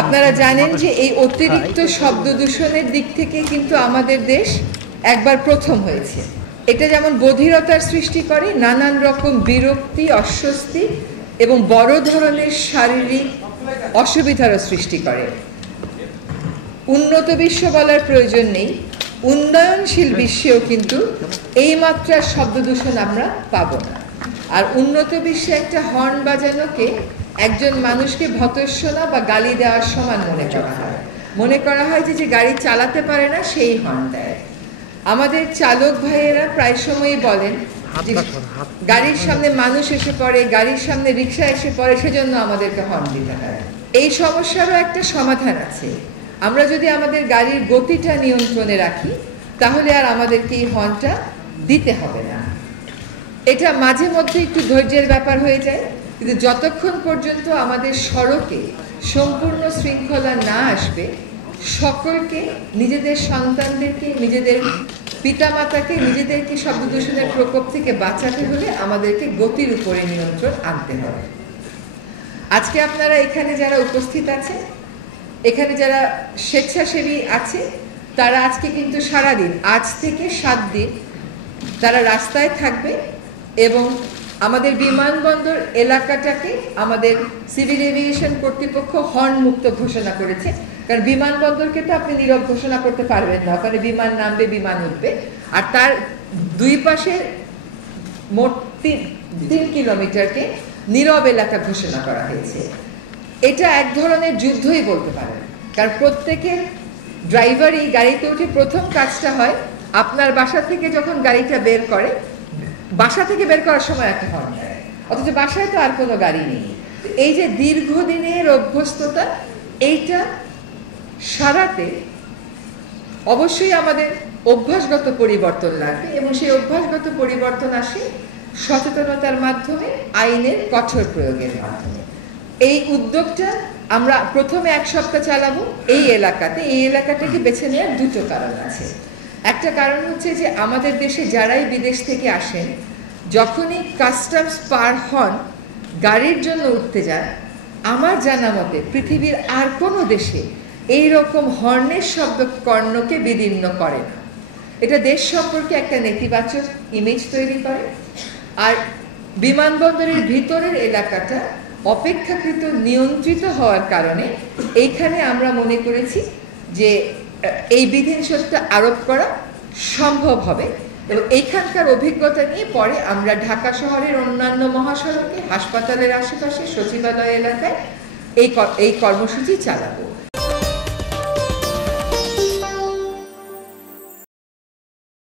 আপনারা জানেন যে এই অতিরিক্ত শব্দ দূষণের দিক থেকে কিন্তু আমাদের দেশ একবার প্রথম হয়েছে। এটা যেমন বধিরতার সৃষ্টি করে, নানান রকম বিরক্তি, অস্বস্তি এবং বড় ধরনের শারীরিক অসুবিধারও সৃষ্টি করে। উন্নত বিশ্ব বলার প্রয়োজন নেই, উন্নয়নশীল বিশ্বেও কিন্তু এই মাত্রার শব্দ দূষণ আমরা পাবো না। আর উন্নত বিশ্বে একটা হর্ন বাজানোকে একজন মানুষকে ভৎসনা বা গালি দেওয়ার সমান মনে করা হয় যে গাড়ি চালাতে পারে না সেই হর্ন দেয়। আমাদের চালক ভাইয়েরা প্রায় সময়ই বলেন গাড়ির সামনে মানুষ এসে পড়ে, গাড়ির সামনে রিক্সা এসে পড়ে, সেজন্য আমাদেরকে হর্ন দিতে হয়। এই সমস্যারও একটা সমাধান আছে। আমরা যদি আমাদের গাড়ির গতিটা নিয়ন্ত্রণে রাখি তাহলে আর আমাদেরকে এই হর্নটা দিতে হবে না। এটা মাঝে মধ্যে একটু ধৈর্যের ব্যাপার হয়ে যায়, কিন্তু যতক্ষণ পর্যন্ত আমাদের সড়কে সম্পূর্ণ শৃঙ্খলা না আসবে, সকলকে, নিজেদের সন্তানদেরকে, নিজেদের পিতামাতাকে, নিজেদেরকে শব্দ দূষণের প্রকোপ থেকে বাঁচাতে হলে আমাদেরকে গতির উপরে নিয়ন্ত্রণ আনতে হবে। আজকে আপনারা এখানে যারা উপস্থিত আছেন, এখানে যারা স্বেচ্ছাসেবী আছে, তারা আজকে কিন্তু সারাদিন, আজ থেকে 7 দিন তারা রাস্তায় থাকবে এবং আমাদের বিমানবন্দর এলাকাটাকে আমাদের সিভিল এভিয়েশন কর্তৃপক্ষ হর্ন মুক্ত ঘোষণা করেছে। কারণ বিমানবন্দরকে তো আপনি নীরব ঘোষণা করতে পারবেন না, ওখানে বিমান নামবে, বিমান উঠবে, আর তার দুই পাশে মোট 3 কিলোমিটারকে নীরব এলাকা ঘোষণা করা হয়েছে। এটা এক ধরনের যুদ্ধই বলতে পারেন, কারণ প্রত্যেকের ড্রাইভারই গাড়িতে উঠে প্রথম কাজটা হয় আপনার বাসা থেকে যখন গাড়িটা বের করে, বাসা থেকে বের করার সময় একটা হর্ন দেয়, অথচ বাসায় তো আর কোনো গাড়ি নেই। এই যে দীর্ঘদিনের অভ্যস্ততা, এইটা সারাতে অবশ্যই আমাদের অভ্যাসগত পরিবর্তন লাগবে এবং সেই অভ্যাসগত পরিবর্তন আসে সচেতনতার মাধ্যমে, আইনের কঠোর প্রয়োগের মাধ্যমে। এই উদ্যোগটা আমরা প্রথমে 1 সপ্তাহ চালাবো এই এলাকাতে। এই এলাকাটাকে বেছে নেওয়ার 2টো কারণ আছে। একটা কারণ হচ্ছে যে আমাদের দেশে যারাই বিদেশ থেকে আসেন, যখনই কাস্টমস পার হন গাড়ির জন্য উঠতে যায়, আমার জানা মতে পৃথিবীর আর কোনো দেশে এই রকম হর্নের শব্দ কর্ণকে বিদীর্ণ করে না। এটা দেশ সম্পর্কে একটা নেতিবাচক ইমেজ তৈরি করে। আর বিমানবন্দরের ভিতরের এলাকাটা অপেক্ষাকৃত নিয়ন্ত্রিত হওয়ার কারণে এইখানে আমরা মনে করেছি যে এই বিধিনিষেধটা আরোপ করা সম্ভব হবে এবং এইখানকার অভিজ্ঞতা নিয়ে পরে আমরা ঢাকা শহরের অন্যান্য মহাসড়কে, হাসপাতালের আশেপাশে, সচিবালয় এলাকায় এই কর্মসূচি চালাবো।